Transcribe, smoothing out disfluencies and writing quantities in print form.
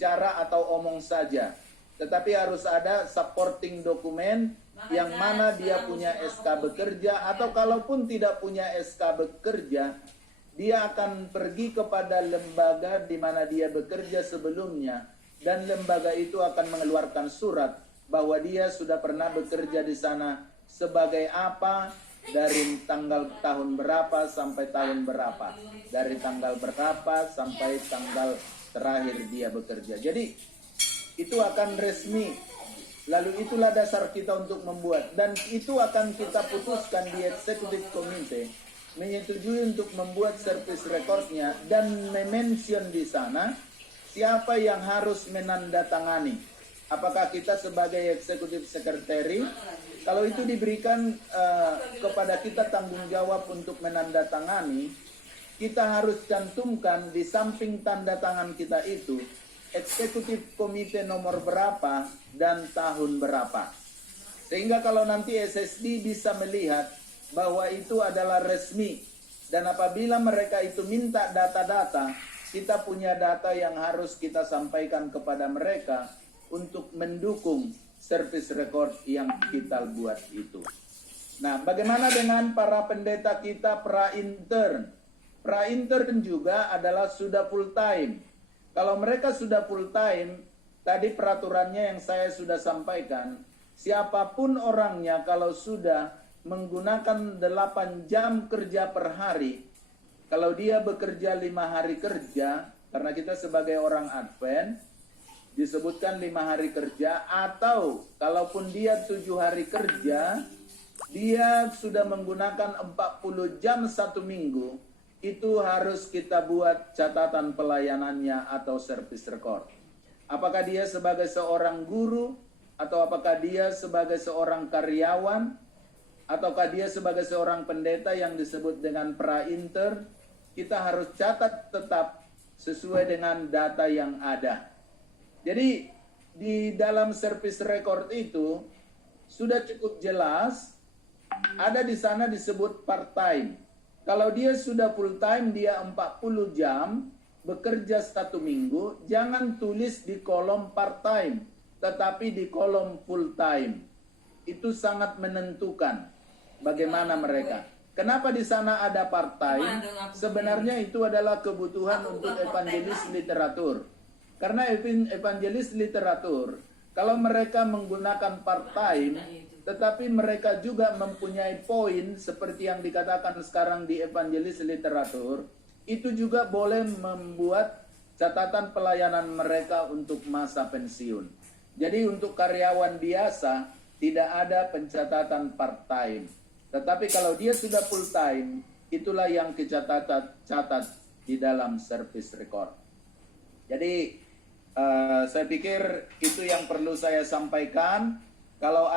bicara atau omong saja, tetapi harus ada supporting dokumen yang mana dia punya SK bekerja, atau kalaupun tidak punya SK bekerja, dia akan pergi kepada lembaga di mana dia bekerja sebelumnya, dan lembaga itu akan mengeluarkan surat bahwa dia sudah pernah bekerja di sana sebagai apa, dari tanggal tahun berapa sampai tahun berapa, dari tanggal berapa sampai tanggal terakhir dia bekerja. Jadi itu akan resmi. Lalu itulah dasar kita untuk membuat, dan itu akan kita putuskan di Executive Committee, menyetujui untuk membuat service recordnya dan mention di sana siapa yang harus menandatangani. Apakah kita sebagai Executive Secretary? Kalau itu diberikan kepada kita tanggung jawab untuk menandatangani, kita harus cantumkan di samping tanda tangan kita itu Eksekutif Komite nomor berapa dan tahun berapa. Sehingga kalau nanti SSD bisa melihat bahwa itu adalah resmi, dan apabila mereka itu minta data-data, kita punya data yang harus kita sampaikan kepada mereka untuk mendukung service record yang kita buat itu. Nah, bagaimana dengan para pendeta kita pra-intern? Pra-intern juga adalah sudah full time. Kalau mereka sudah full time, tadi peraturannya yang saya sudah sampaikan, siapapun orangnya kalau sudah menggunakan 8 jam kerja per hari, kalau dia bekerja 5 hari kerja, karena kita sebagai orang Advent, disebutkan 5 hari kerja, atau kalaupun dia 7 hari kerja, dia sudah menggunakan 40 jam 1 minggu, itu harus kita buat catatan pelayanannya atau service record. Apakah dia sebagai seorang guru, atau apakah dia sebagai seorang karyawan, ataukah dia sebagai seorang pendeta yang disebut dengan pra-intern, kita harus catat tetap sesuai dengan data yang ada. Jadi di dalam service record itu sudah cukup jelas, ada di sana disebut part time. Kalau dia sudah full time, dia 40 jam bekerja 1 minggu, jangan tulis di kolom part time, tetapi di kolom full time. Itu sangat menentukan bagaimana mereka. Kenapa di sana ada part time? Sebenarnya itu adalah kebutuhan untuk evangelis literatur. Karena evangelis literatur, kalau mereka menggunakan part-time, tetapi mereka juga mempunyai poin seperti yang dikatakan sekarang di evangelis literatur, itu juga boleh membuat catatan pelayanan mereka untuk masa pensiun. Jadi untuk karyawan biasa, tidak ada pencatatan part-time. Tetapi kalau dia sudah full-time, itulah yang catat di dalam service record. Jadi, saya pikir itu yang perlu saya sampaikan. Kalau